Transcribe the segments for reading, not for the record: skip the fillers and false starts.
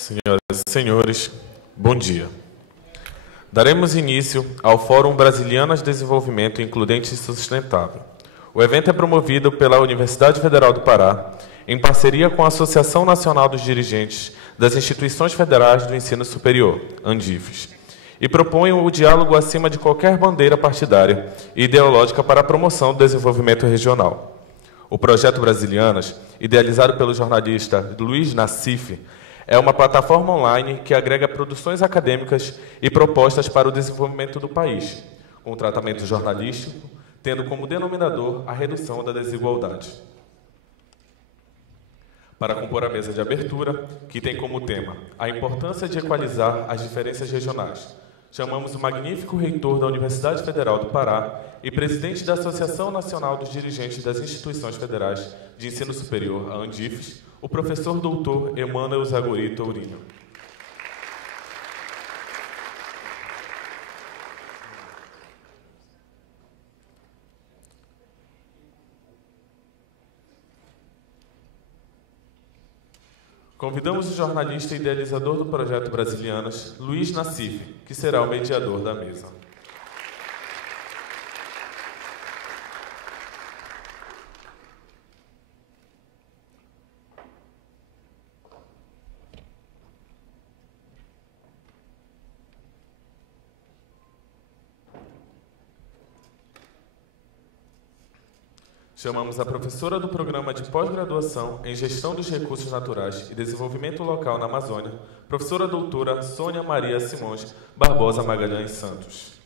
Senhoras e senhores, bom dia. Daremos início ao Fórum Brasiliano de Desenvolvimento Includente e Sustentável. O evento é promovido pela Universidade Federal do Pará, em parceria com a Associação Nacional dos Dirigentes das Instituições Federais do Ensino Superior, ANDIFES, e propõe o diálogo acima de qualquer bandeira partidária e ideológica para a promoção do desenvolvimento regional. O projeto Brasilianas, idealizado pelo jornalista Luiz Nassif, é uma plataforma online que agrega produções acadêmicas e propostas para o desenvolvimento do país, com tratamento jornalístico, tendo como denominador a redução da desigualdade. Para compor a mesa de abertura, que tem como tema a importância de equalizar as diferenças regionais, chamamos o magnífico reitor da Universidade Federal do Pará e presidente da Associação Nacional dos Dirigentes das Instituições Federais de Ensino Superior, a ANDIFES, o professor doutor Emmanuel Zaguri Tourinho. Convidamos o jornalista e idealizador do projeto Brasilianas, Luiz Nassif, que será o mediador da mesa. Chamamos a professora do Programa de Pós-Graduação em Gestão dos Recursos Naturais e Desenvolvimento Local na Amazônia, professora doutora Sônia Maria Simões Barbosa Magalhães Santos.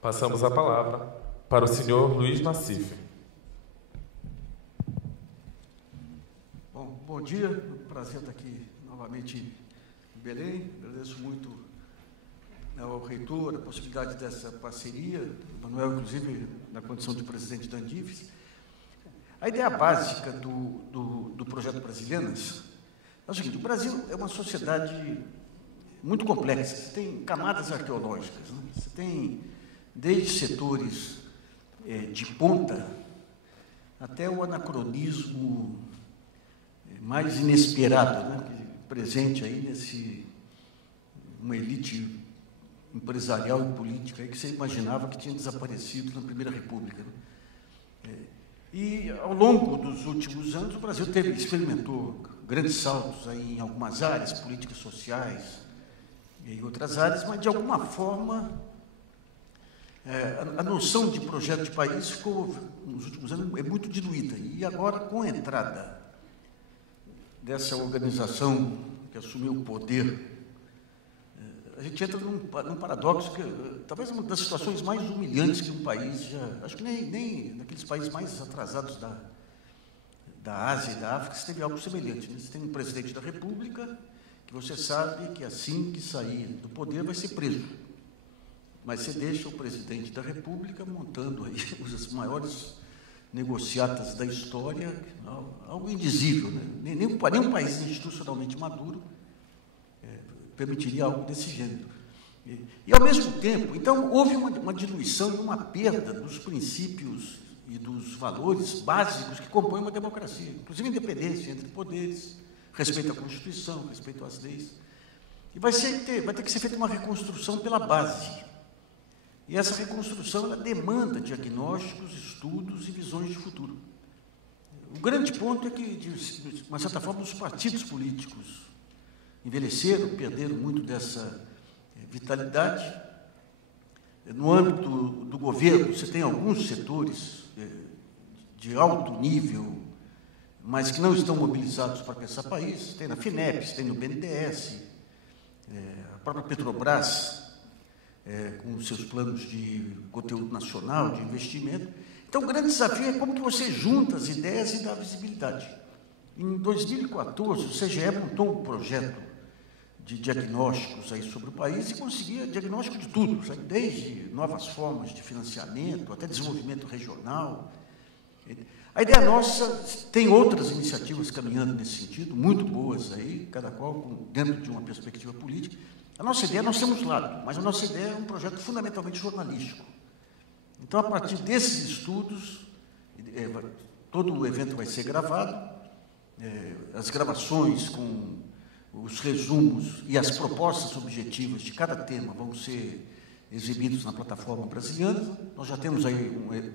Passamos a palavra para o senhor Luiz Nassif. Bom dia, é um prazer estar aqui novamente em Belém. Agradeço muito ao reitor a possibilidade dessa parceria, o Manuel, inclusive, na condição de presidente da ANDIFES. A ideia básica do projeto Brasilianas é o seguinte: o Brasil é uma sociedade muito complexa, você tem camadas arqueológicas, né? Você tem desde setores de ponta até o anacronismo mais inesperado, né, presente aí uma elite empresarial e política aí que você imaginava que tinha desaparecido na Primeira República, né? E ao longo dos últimos anos o Brasil experimentou grandes saltos aí em algumas áreas, políticas sociais e em outras áreas, mas de alguma forma a noção de projeto de país ficou, nos últimos anos, muito diluída. E agora, com a entrada dessa organização que assumiu o poder, a gente entra num paradoxo que talvez uma das situações mais humilhantes que um país acho que nem naqueles países mais atrasados da Ásia e da África se teve algo semelhante, né? Você tem um presidente da República que você sabe que assim que sair do poder vai ser preso. Mas você deixa o presidente da República montando aí as maiores negociatas da história, algo indizível, né? Nenhum país institucionalmente maduro permitiria algo desse gênero. E, ao mesmo tempo, então, houve uma diluição e uma perda dos princípios e dos valores básicos que compõem uma democracia, inclusive independência entre poderes, respeito à Constituição, respeito às leis. E vai ter que ser feita uma reconstrução pela base. E essa reconstrução ela demanda diagnósticos, estudos e visões de futuro. O grande ponto é que, de uma certa forma, os partidos políticos envelheceram, perderam muito dessa vitalidade. No âmbito do governo, você tem alguns setores de alto nível, mas que não estão mobilizados para pensar país. Tem na FINEP, tem no BNDES, a própria Petrobras, com os seus planos de conteúdo nacional, de investimento. Então, o grande desafio é como que você junta as ideias e dá visibilidade. Em 2014, o CGE montou um projeto de diagnósticos aí sobre o país e conseguia diagnóstico de tudo, sabe? Desde novas formas de financiamento até desenvolvimento regional. A ideia nossa, tem outras iniciativas caminhando nesse sentido, muito boas aí, cada qual dentro de uma perspectiva política. A nossa ideia, nós temos lado, mas a nossa ideia é um projeto fundamentalmente jornalístico. Então, a partir desses estudos, todo o evento vai ser gravado, as gravações com os resumos e as propostas objetivas de cada tema vão ser exibidos na plataforma brasileira. Nós já temos aí,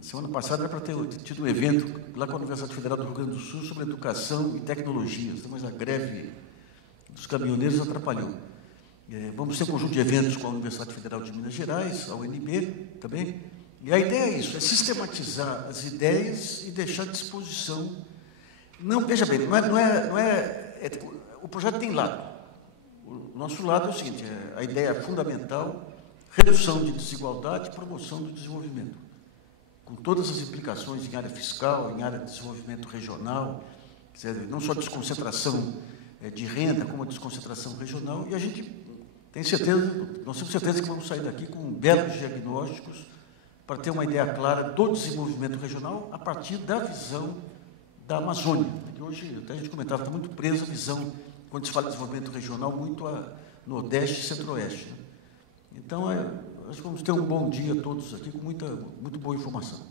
semana passada era para ter tido um evento lá com a Universidade Federal do Rio Grande do Sul sobre educação e tecnologias, mas a greve dos caminhoneiros atrapalhou. Vamos ter um conjunto de eventos com a Universidade Federal de Minas Gerais, a UNB também, e a ideia é isso, é sistematizar as ideias e deixar à disposição. Não, veja bem, o projeto tem lado. O nosso lado é o seguinte, a ideia fundamental, redução de desigualdade e promoção do desenvolvimento, com todas as implicações em área fiscal, em área de desenvolvimento regional, não só desconcentração de renda, como a desconcentração regional, e a gente tem certeza, nós temos certeza que vamos sair daqui com belos diagnósticos para ter uma ideia clara do desenvolvimento regional a partir da visão da Amazônia, que hoje, até a gente comentava, está muito presa a visão, quando se fala de desenvolvimento regional, muito a Nordeste e Centro-Oeste. Né? Então, acho que vamos ter um bom dia todos aqui, com muito boa informação.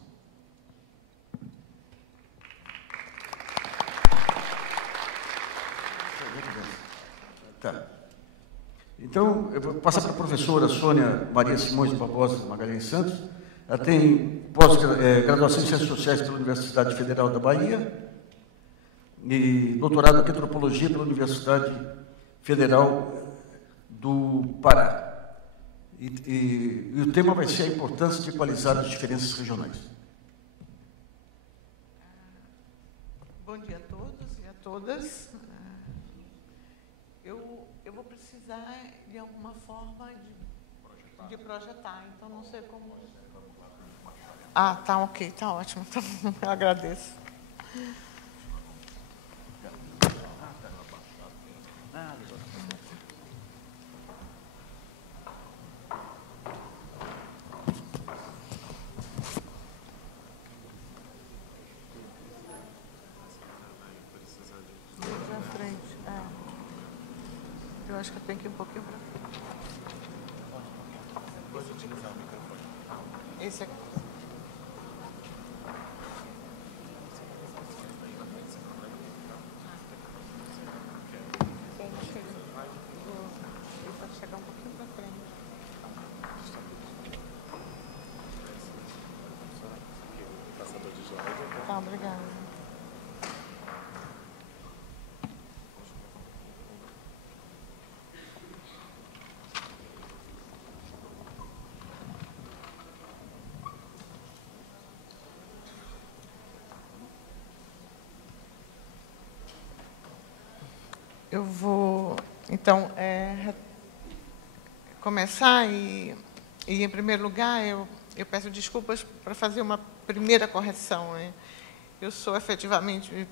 Tá. Então, eu vou passar para a professora Sônia Maria Simões Barbosa Magalhães Santos. Ela tem pós-graduação em Ciências Sociais pela Universidade Federal da Bahia e doutorado em Antropologia pela Universidade Federal do Pará. E o tema vai ser a importância de equalizar as diferenças regionais. Bom dia a todos e a todas. Eu vou precisar, de alguma forma, de projetar, então não sei como... Ah, tá ok, tá ótimo, eu agradeço. Para frente, eu acho que eu tenho que ir um pouquinho para frente. Depois utilizar o microfone. Esse aqui. Chegar um pouquinho para frente. Tá, obrigada. Eu vou, então, começar e, em primeiro lugar, eu peço desculpas para fazer uma primeira correção. Né? Eu sou, efetivamente,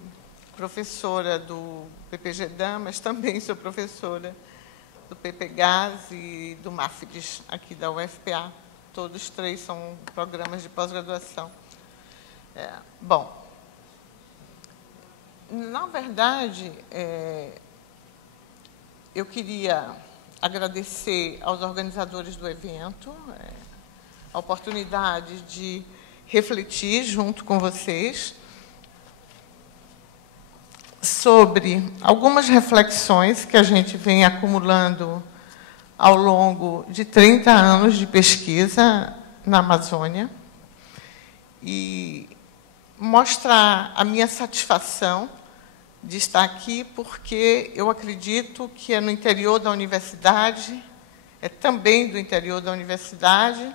professora do PPG-DAM, mas também sou professora do PPGAS e do MAFDES, aqui da UFPA. Todos três são programas de pós-graduação. Bom, na verdade, eu queria agradecer aos organizadores do evento a oportunidade de refletir junto com vocês sobre algumas reflexões que a gente vem acumulando ao longo de 30 anos de pesquisa na Amazônia e mostrar a minha satisfação de estar aqui, porque eu acredito que é no interior da universidade, é também do interior da universidade,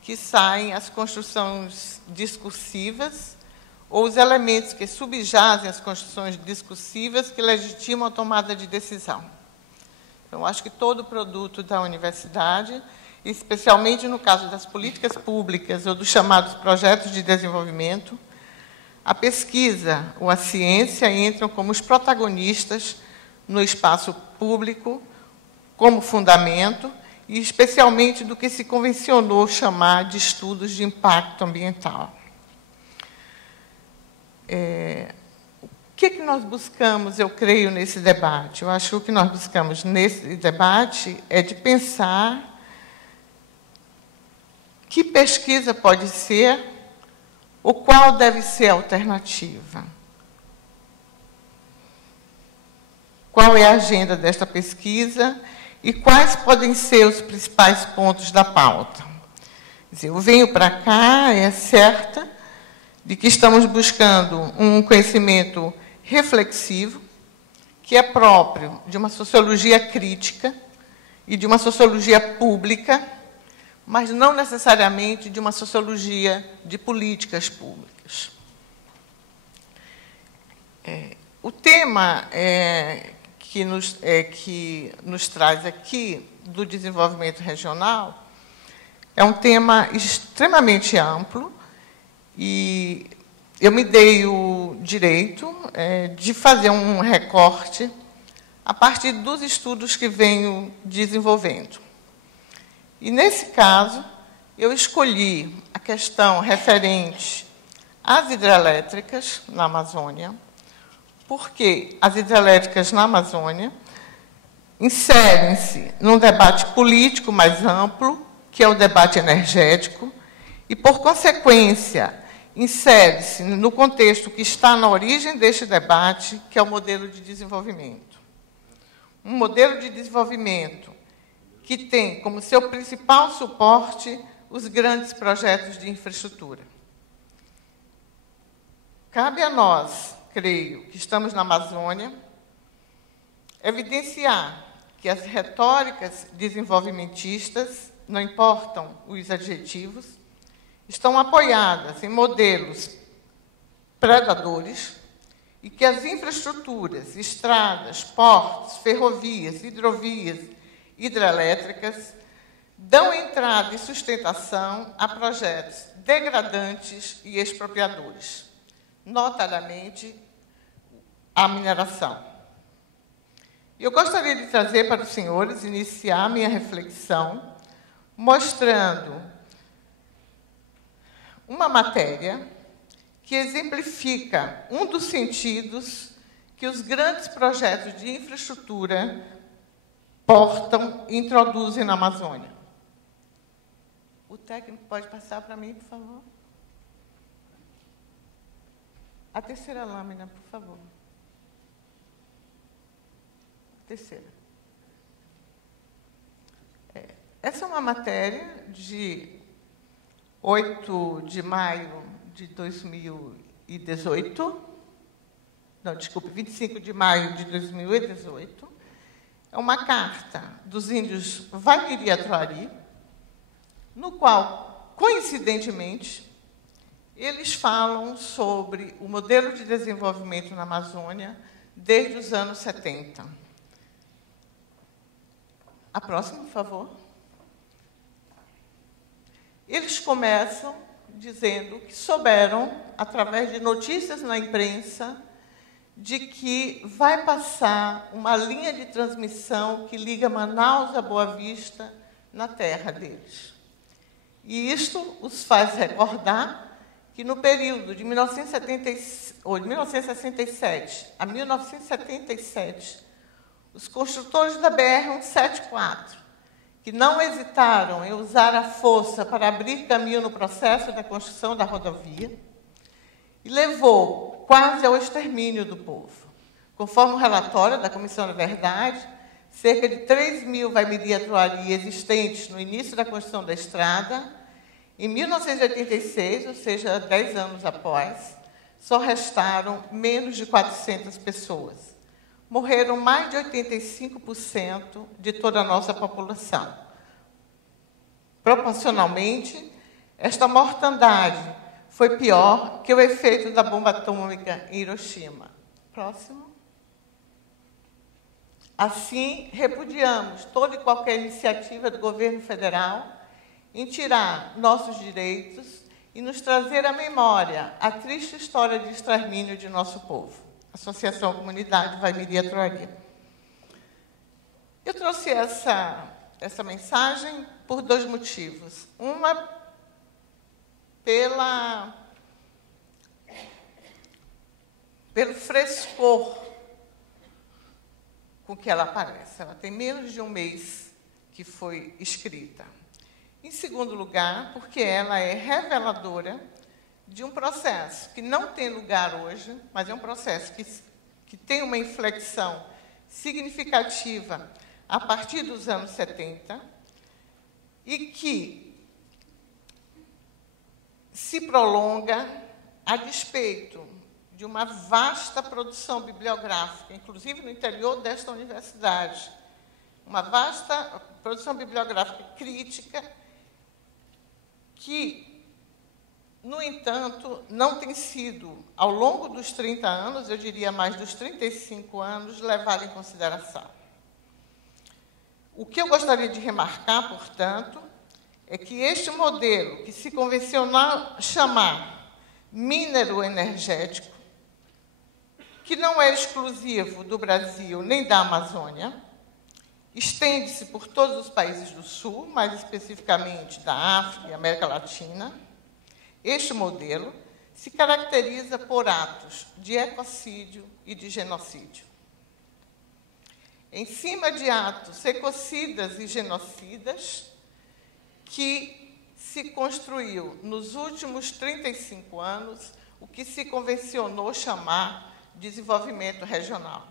que saem as construções discursivas ou os elementos que subjazem as construções discursivas que legitimam a tomada de decisão. Então, acho que todo produto da universidade, especialmente no caso das políticas públicas ou dos chamados projetos de desenvolvimento, a pesquisa ou a ciência entram como os protagonistas no espaço público, como fundamento, e especialmente do que se convencionou chamar de estudos de impacto ambiental. O que nós buscamos, eu creio, nesse debate? Eu acho que o que nós buscamos nesse debate é de pensar que pesquisa pode ser ou qual deve ser a alternativa. Qual é a agenda desta pesquisa e quais podem ser os principais pontos da pauta. Quer dizer, eu venho para cá, é certa, de que estamos buscando um conhecimento reflexivo, que é próprio de uma sociologia crítica e de uma sociologia pública, mas não necessariamente de uma sociologia de políticas públicas. O tema que nos traz aqui do desenvolvimento regional é um tema extremamente amplo e eu me dei o direito de fazer um recorte a partir dos estudos que venho desenvolvendo. E, nesse caso, eu escolhi a questão referente às hidrelétricas na Amazônia, porque as hidrelétricas na Amazônia inserem-se num debate político mais amplo, que é o debate energético, e, por consequência, insere-se no contexto que está na origem deste debate, que é o modelo de desenvolvimento. Um modelo de desenvolvimento que tem como seu principal suporte os grandes projetos de infraestrutura. Cabe a nós, creio, que estamos na Amazônia, evidenciar que as retóricas desenvolvimentistas, não importam os adjetivos, estão apoiadas em modelos predadores e que as infraestruturas, estradas, portos, ferrovias, hidrovias, hidrelétricas, dão entrada e sustentação a projetos degradantes e expropriadores, notadamente a mineração. Eu gostaria de trazer para os senhores, iniciar minha reflexão, mostrando uma matéria que exemplifica um dos sentidos que os grandes projetos de infraestrutura portam e introduzem na Amazônia. O técnico pode passar para mim, por favor? A terceira lâmina, por favor. Terceira. Essa é uma matéria de 8 de maio de 2018. Não, desculpe, 25 de maio de 2018. É uma carta dos índios Vaquiri e Atuari, no qual, coincidentemente, eles falam sobre o modelo de desenvolvimento na Amazônia desde os anos 70. A próxima, por favor. Eles começam dizendo que souberam, através de notícias na imprensa, de que vai passar uma linha de transmissão que liga Manaus a Boa Vista na terra deles. E isto os faz recordar que, no período de 1967 a 1977, os construtores da BR-174, que não hesitaram em usar a força para abrir caminho no processo da construção da rodovia, e levou quase ao extermínio do povo. Conforme o relatório da Comissão da Verdade, cerca de 3.000 Vaquiri e Atuari existentes no início da construção da estrada, em 1986, ou seja, 10 anos após, só restaram menos de 400 pessoas. Morreram mais de 85% de toda a nossa população. Proporcionalmente, esta mortandade foi pior que o efeito da bomba atômica em Hiroshima. Próximo. Assim, repudiamos toda e qualquer iniciativa do governo federal em tirar nossos direitos e nos trazer à memória a triste história de extermínio de nosso povo. Associação Comunidade Vaimiria Troaria. Eu trouxe essa mensagem por dois motivos. Uma, pelo frescor com que ela aparece. Ela tem menos de um mês que foi escrita. Em segundo lugar, porque ela é reveladora de um processo que não tem lugar hoje, mas é um processo que tem uma inflexão significativa a partir dos anos 70 e que se prolonga a despeito de uma vasta produção bibliográfica, inclusive no interior desta universidade, uma vasta produção bibliográfica crítica que, no entanto, não tem sido, ao longo dos 30 anos, eu diria mais dos 35 anos, levada em consideração. O que eu gostaria de remarcar, portanto, é que este modelo, que se convencionou chamar minero-energético, que não é exclusivo do Brasil nem da Amazônia, estende-se por todos os países do Sul, mais especificamente da África e América Latina. Este modelo se caracteriza por atos de ecocídio e de genocídio. Em cima de atos ecocidas e genocidas, que se construiu nos últimos 35 anos o que se convencionou chamar desenvolvimento regional.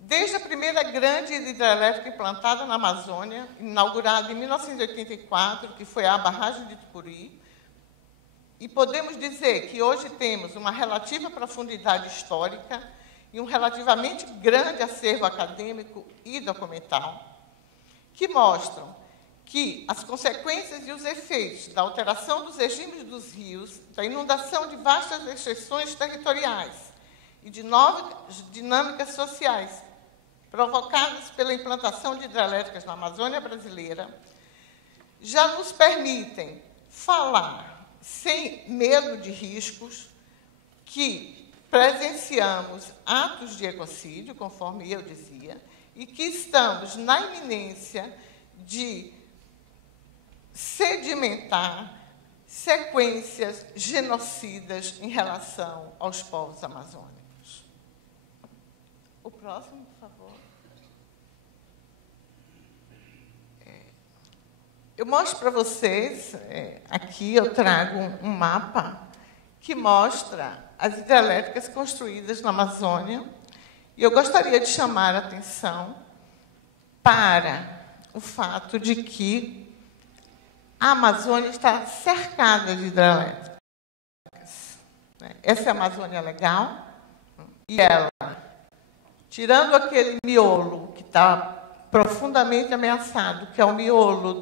Desde a primeira grande hidrelétrica implantada na Amazônia, inaugurada em 1984, que foi a barragem de Tucuruí, e podemos dizer que hoje temos uma relativa profundidade histórica e um relativamente grande acervo acadêmico e documental, que mostram que as consequências e os efeitos da alteração dos regimes dos rios, da inundação de vastas extensões territoriais e de novas dinâmicas sociais provocadas pela implantação de hidrelétricas na Amazônia brasileira, já nos permitem falar, sem medo de riscos, que presenciamos atos de ecocídio, conforme eu dizia, e que estamos na iminência de sedimentar sequências genocidas em relação aos povos amazônicos. O próximo, por favor. Eu mostro para vocês, aqui eu trago um mapa que mostra as hidrelétricas construídas na Amazônia, e eu gostaria de chamar a atenção para o fato de que a Amazônia está cercada de hidrelétricas. Essa é a Amazônia Legal, e ela, tirando aquele miolo que está profundamente ameaçado, que é o miolo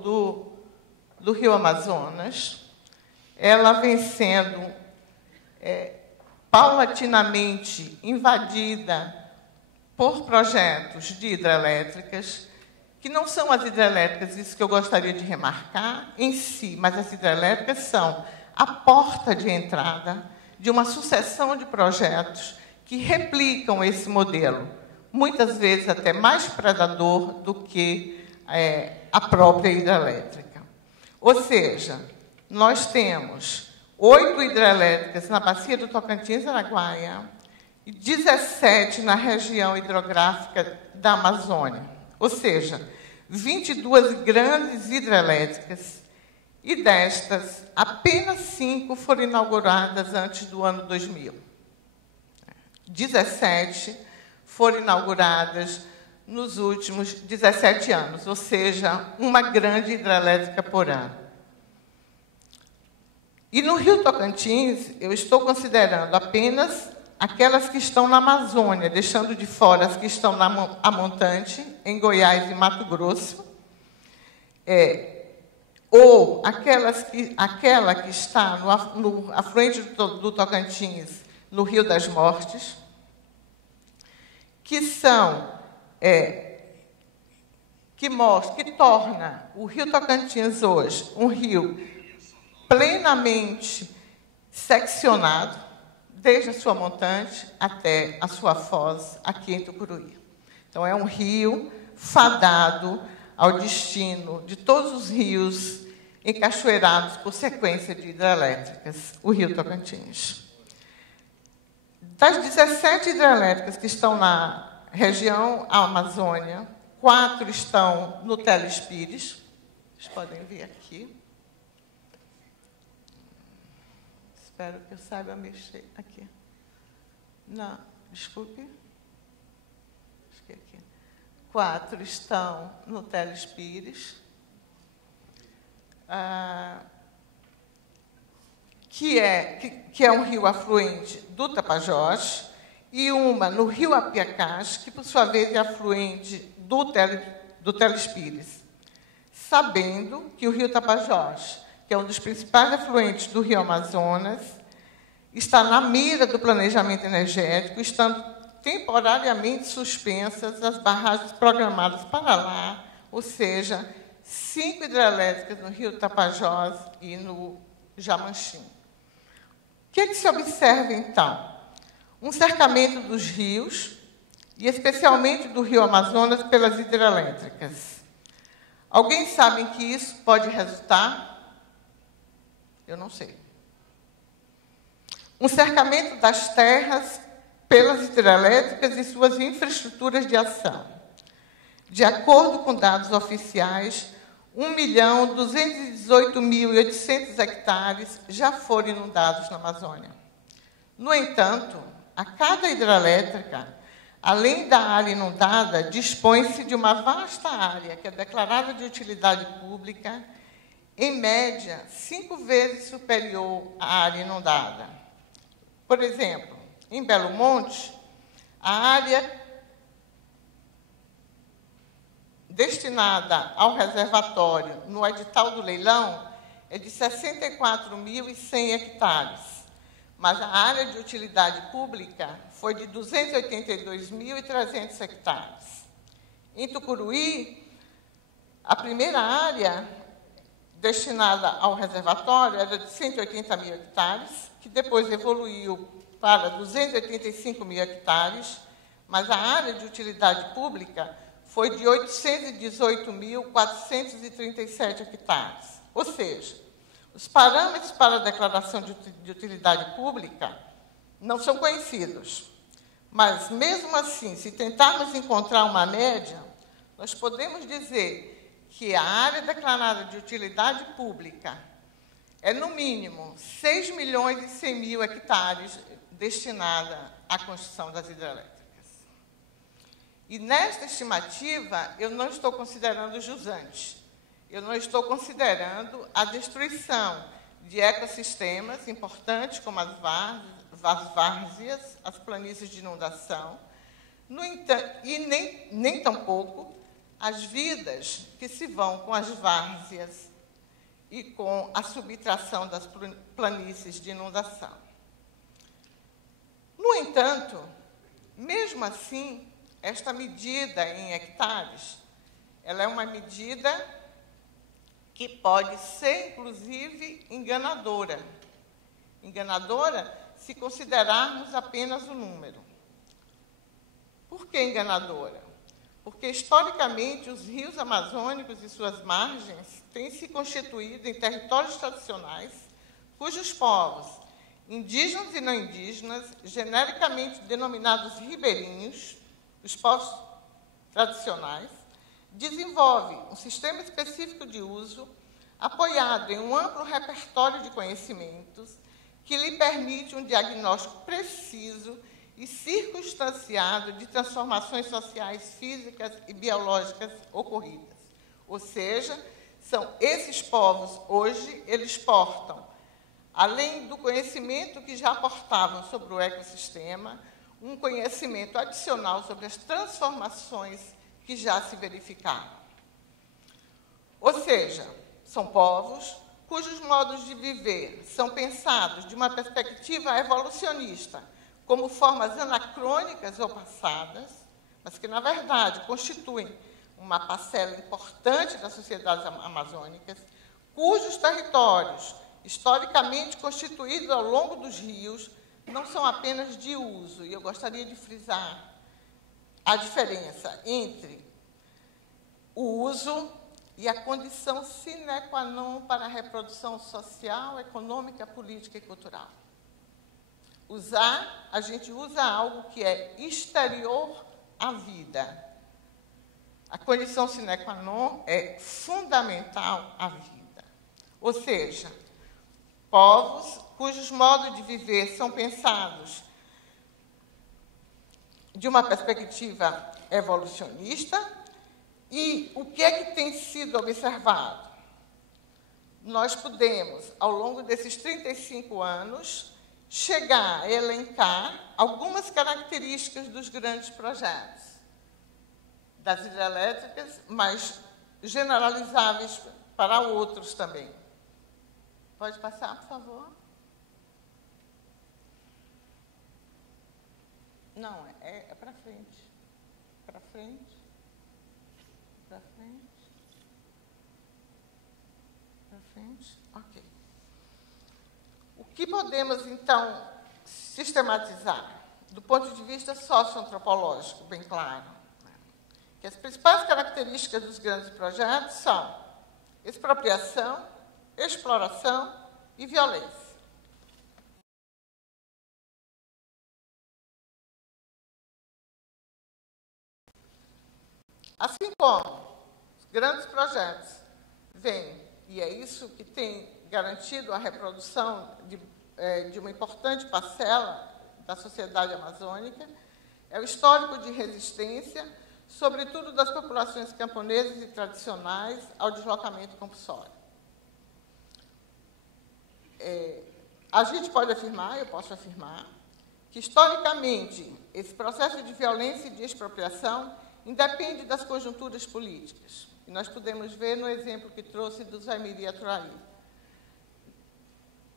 do Rio Amazonas, ela vem sendo paulatinamente invadida por projetos de hidrelétricas, que não são as hidrelétricas, isso que eu gostaria de remarcar, em si, mas as hidrelétricas são a porta de entrada de uma sucessão de projetos que replicam esse modelo, muitas vezes até mais predador do que a própria hidrelétrica. Ou seja, nós temos 8 hidrelétricas na bacia do Tocantins-Araguaia e 17 na região hidrográfica da Amazônia. Ou seja, 22 grandes hidrelétricas, e destas, apenas 5 foram inauguradas antes do ano 2000. 17 foram inauguradas nos últimos 17 anos, ou seja, uma grande hidrelétrica por ano. E no Rio Tocantins, eu estou considerando apenas aquelas que estão na Amazônia, deixando de fora as que estão a montante, em Goiás e Mato Grosso, ou aquela que está no afluente do Tocantins, no Rio das Mortes, que são que torna o Rio Tocantins hoje um rio plenamente seccionado, desde a sua montante até a sua foz, aqui em Tucuruí. Então, é um rio fadado ao destino de todos os rios encachoeirados por sequência de hidrelétricas, o Rio Tocantins. Das 17 hidrelétricas que estão na região Amazônia, 4 estão no Telespires. Vocês podem ver aqui. Espero que eu saiba mexer aqui. Não, desculpe. Acho que é aqui. 4 estão no Telespires, que é um rio afluente do Tapajós, e uma no Rio Apiacás, que, por sua vez, é afluente do Telespires. Sabendo que o Rio Tapajós, que é um dos principais afluentes do Rio Amazonas, está na mira do planejamento energético, estando temporariamente suspensas as barragens programadas para lá, ou seja, 5 hidrelétricas no Rio Tapajós e no Jamanchim. O que é que se observa, então? Um cercamento dos rios, e especialmente do Rio Amazonas, pelas hidrelétricas. Alguém sabe em que isso pode resultar? Eu não sei. Um cercamento das terras pelas hidrelétricas e suas infraestruturas de ação. De acordo com dados oficiais, 1.218.800 hectares já foram inundados na Amazônia. No entanto, a cada hidrelétrica, além da área inundada, dispõe-se de uma vasta área que é declarada de utilidade pública, em média, 5 vezes superior à área inundada. Por exemplo, em Belo Monte, a área destinada ao reservatório no edital do leilão é de 64.100 hectares, mas a área de utilidade pública foi de 282.300 hectares. Em Tucuruí, a primeira área destinada ao reservatório era de 180.000 hectares, que depois evoluiu para 285.000 hectares, mas a área de utilidade pública foi de 818.437 hectares. Ou seja, os parâmetros para a declaração de utilidade pública não são conhecidos. Mas, mesmo assim, se tentarmos encontrar uma média, nós podemos dizer que a área declarada de utilidade pública é, no mínimo, 6.100.000 hectares destinada à construção das hidrelétricas. E, nesta estimativa, eu não estou considerando os jusante. Eu não estou considerando a destruição de ecossistemas importantes, como as várzeas, as planícies de inundação, no entanto, e nem tampouco as vidas que se vão com as várzeas e com a subtração das planícies de inundação. No entanto, mesmo assim, esta medida em hectares, ela é uma medida que pode ser, inclusive, enganadora. Enganadora se considerarmos apenas o número. Por que enganadora? Porque, historicamente, os rios amazônicos e suas margens têm se constituído em territórios tradicionais, cujos povos, indígenas e não indígenas, genericamente denominados ribeirinhos, os povos tradicionais, desenvolvem um sistema específico de uso, apoiado em um amplo repertório de conhecimentos, que lhe permite um diagnóstico preciso e circunstanciado de transformações sociais, físicas e biológicas ocorridas. Ou seja, são esses povos, hoje, eles portam, além do conhecimento que já portavam sobre o ecossistema, um conhecimento adicional sobre as transformações que já se verificaram. Ou seja, são povos cujos modos de viver são pensados de uma perspectiva evolucionista, como formas anacrônicas ou passadas, mas que, na verdade, constituem uma parcela importante das sociedades amazônicas, cujos territórios historicamente constituídos ao longo dos rios, não são apenas de uso, e eu gostaria de frisar a diferença entre o uso e a condição sine qua non para a reprodução social, econômica, política e cultural. Usar, a gente usa algo que é exterior à vida. A condição sine qua non é fundamental à vida. Ou seja, povos cujos modos de viver são pensados de uma perspectiva evolucionista. E o que é que tem sido observado? Nós podemos, ao longo desses 35 anos, chegar a elencar algumas características dos grandes projetos, das hidrelétricas, mas generalizáveis para outros também. Pode passar, por favor? Não, é para frente. Para frente. Para frente. Para frente. Ok. O que podemos, então, sistematizar? Do ponto de vista socioantropológico, bem claro. Que as principais características dos grandes projetos são expropriação, exploração e violência. Assim como os grandes projetos vêm, e é isso que tem garantido a reprodução de uma importante parcela da sociedade amazônica, é o histórico de resistência, sobretudo das populações camponesas e tradicionais, ao deslocamento compulsório. A gente pode afirmar, eu posso afirmar, que, historicamente, esse processo de violência e de expropriação independe das conjunturas políticas. E nós podemos ver no exemplo que trouxe do Zaimiri Aturali.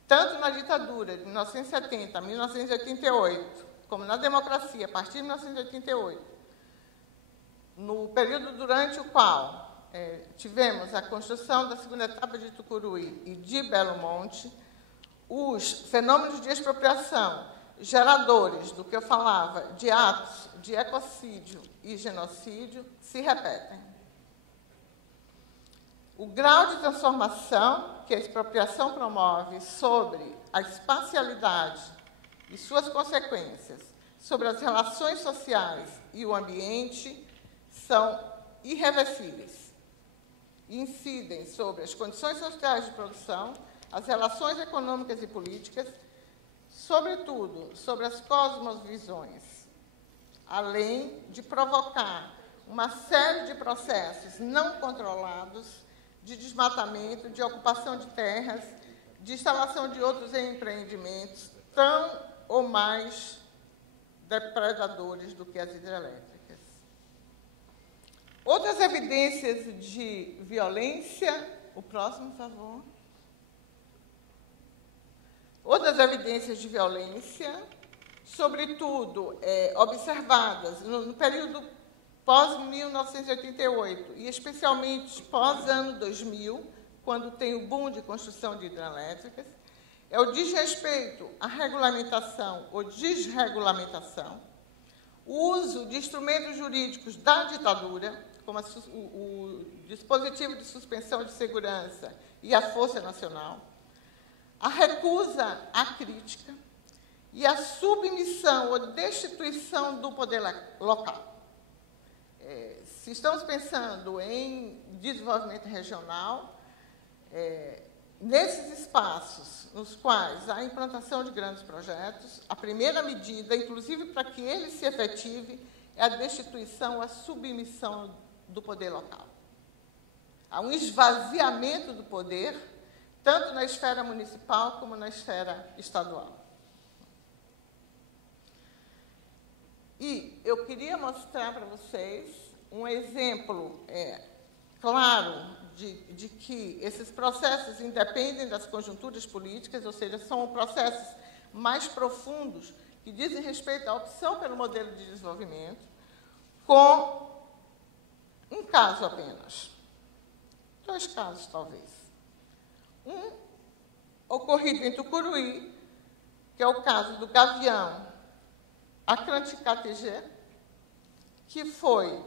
Tanto na ditadura de 1970 a 1988, como na democracia, a partir de 1988, no período durante o qual tivemos a construção da segunda etapa de Tucuruí e de Belo Monte, os fenômenos de expropriação geradores do que eu falava de atos de ecocídio e genocídio se repetem. O grau de transformação que a expropriação promove sobre a espacialidade e suas consequências sobre as relações sociais e o ambiente são irreversíveis e incidem sobre as condições sociais de produção, as relações econômicas e políticas, sobretudo sobre as cosmovisões, além de provocar uma série de processos não controlados de desmatamento, de ocupação de terras, de instalação de outros empreendimentos tão ou mais depredadores do que as hidrelétricas. Outras evidências de violência... O próximo, por favor. Outras evidências de violência, sobretudo observadas no período pós-1988, e especialmente pós-ano 2000, quando tem o boom de construção de hidrelétricas, é o desrespeito à regulamentação ou desregulamentação, o uso de instrumentos jurídicos da ditadura, como o dispositivo de suspensão de segurança e a Força Nacional, a recusa à crítica e a submissão ou destituição do poder local. Se estamos pensando em desenvolvimento regional, nesses espaços nos quais há a implantação de grandes projetos, a primeira medida, inclusive para que ele se efetive, é a destituição, a submissão do poder local. Há um esvaziamento do poder, tanto na esfera municipal como na esfera estadual. E eu queria mostrar para vocês um exemplo claro de que esses processos independem das conjunturas políticas, ou seja, são processos mais profundos que dizem respeito à opção pelo modelo de desenvolvimento, com um caso apenas. 2 casos, talvez. Um ocorrido em Tucuruí, que é o caso do gavião Acranticategê, que foi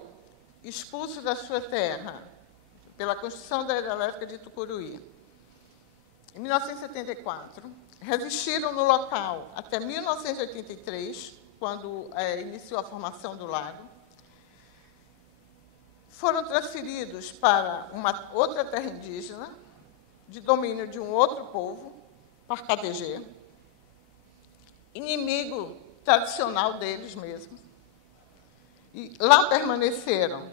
expulso da sua terra pela construção da hidrelétrica de Tucuruí. Em 1974, resistiram no local até 1983, quando iniciou a formação do lago. Foram transferidos para uma outra terra indígena, de domínio de um outro povo, Parcategê, inimigo tradicional deles mesmos. E lá permaneceram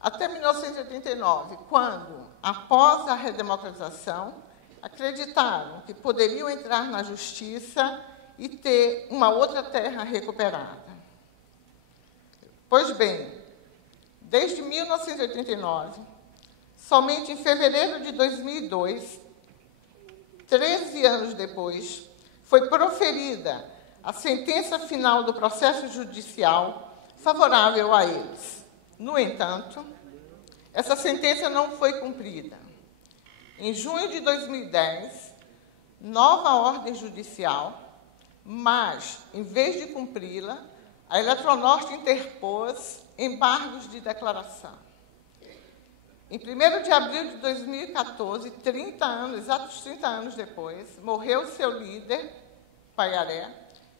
até 1989, quando, após a redemocratização, acreditaram que poderiam entrar na justiça e ter uma outra terra recuperada. Pois bem, desde 1989, somente em fevereiro de 2002, 13 anos depois, foi proferida a sentença final do processo judicial favorável a eles. No entanto, essa sentença não foi cumprida. Em junho de 2010, nova ordem judicial, mas, em vez de cumpri-la, a Eletronorte interpôs embargos de declaração. Em 1º de abril de 2014, exatos 30 anos depois, morreu seu líder, Paiaré,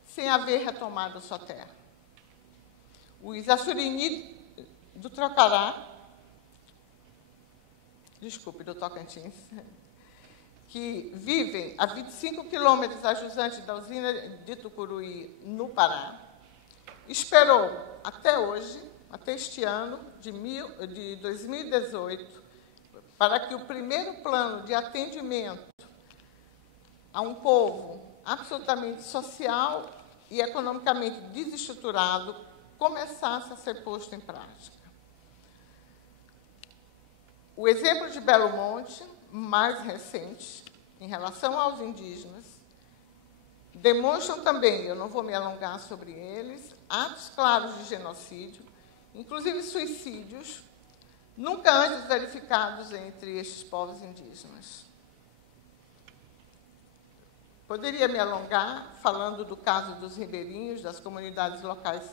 sem haver retomado sua terra. Os Assurini do Tocantins, que vivem a 25 quilômetros a jusante da usina de Tucuruí, no Pará, esperou até hoje, até este ano de 2018, para que o primeiro plano de atendimento a um povo absolutamente social e economicamente desestruturado começasse a ser posto em prática. O exemplo de Belo Monte, mais recente, em relação aos indígenas, demonstram também, eu não vou me alongar sobre eles, atos claros de genocídio, inclusive suicídios, nunca antes verificados entre estes povos indígenas. Poderia me alongar falando do caso dos ribeirinhos, das comunidades locais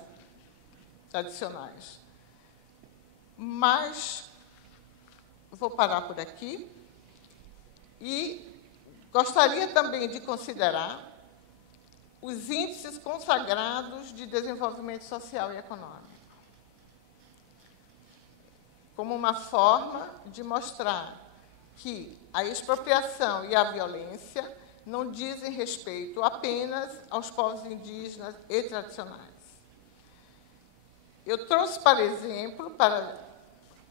tradicionais, mas vou parar por aqui e gostaria também de considerar os índices consagrados de desenvolvimento social e econômico, como uma forma de mostrar que a expropriação e a violência não dizem respeito apenas aos povos indígenas e tradicionais. Eu trouxe, para exemplo, para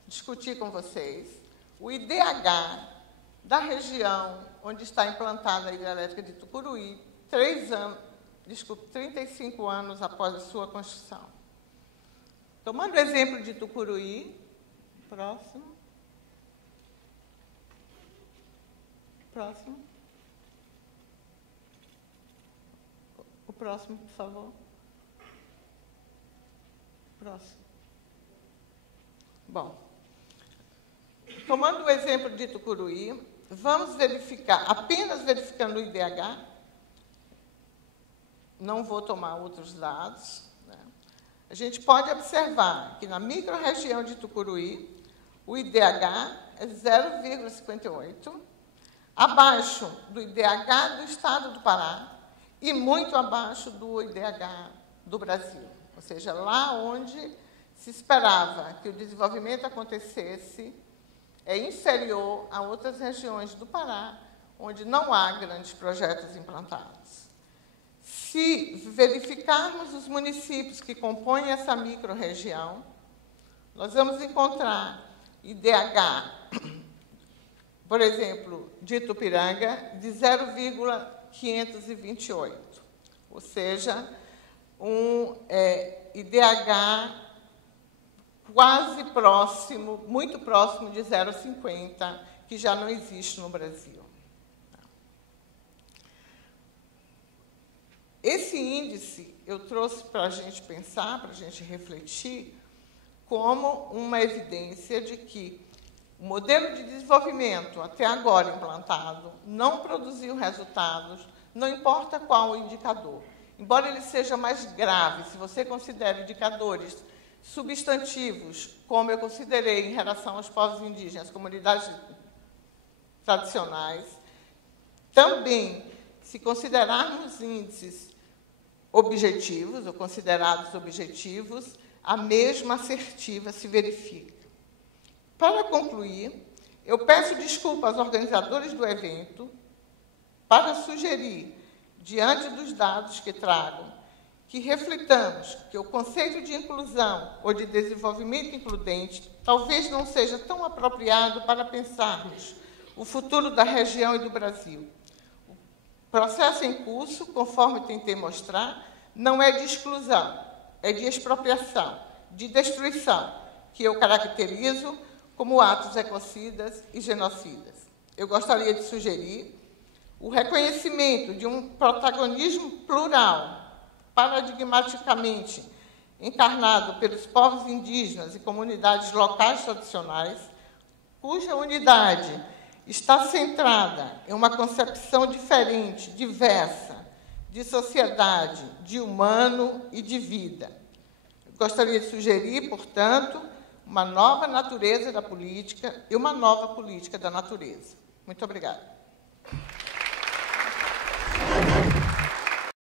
discutir com vocês, o IDH da região onde está implantada a hidrelétrica de Tucuruí, 35 anos após a sua construção. Tomando o exemplo de Tucuruí, próximo. O próximo, por favor. Próximo. Bom, tomando o exemplo de Tucuruí, vamos verificar, apenas verificando o IDH, não vou tomar outros dados, né? A gente pode observar que na microrregião de Tucuruí, o IDH é 0,58, abaixo do IDH do estado do Pará e muito abaixo do IDH do Brasil. Ou seja, lá onde se esperava que o desenvolvimento acontecesse é inferior a outras regiões do Pará, onde não há grandes projetos implantados. Se verificarmos os municípios que compõem essa microrregião, nós vamos encontrar IDH, por exemplo, de Itupiranga, de 0,528, ou seja, um IDH quase próximo, muito próximo de 0,50, que já não existe no Brasil. Esse índice eu trouxe para a gente pensar, para a gente refletir, como uma evidência de que O modelo de desenvolvimento até agora implantado não produziu resultados, não importa qual o indicador. Embora ele seja mais grave, se você considera indicadores substantivos, como eu considerei em relação aos povos indígenas, comunidades tradicionais, também, se considerarmos índices objetivos ou considerados objetivos, a mesma assertiva se verifica. Para concluir, eu peço desculpa aos organizadores do evento para sugerir, diante dos dados que trago, que reflitamos que o conceito de inclusão ou de desenvolvimento includente talvez não seja tão apropriado para pensarmos o futuro da região e do Brasil. O processo em curso, conforme tentei mostrar, não é de exclusão, é de expropriação, de destruição, que eu caracterizo como atos ecocidas e genocidas. Eu gostaria de sugerir o reconhecimento de um protagonismo plural, paradigmaticamente encarnado pelos povos indígenas e comunidades locais tradicionais, cuja unidade está centrada em uma concepção diferente, diversa, de sociedade, de humano e de vida. Eu gostaria de sugerir, portanto, uma nova natureza da política e uma nova política da natureza. Muito obrigada.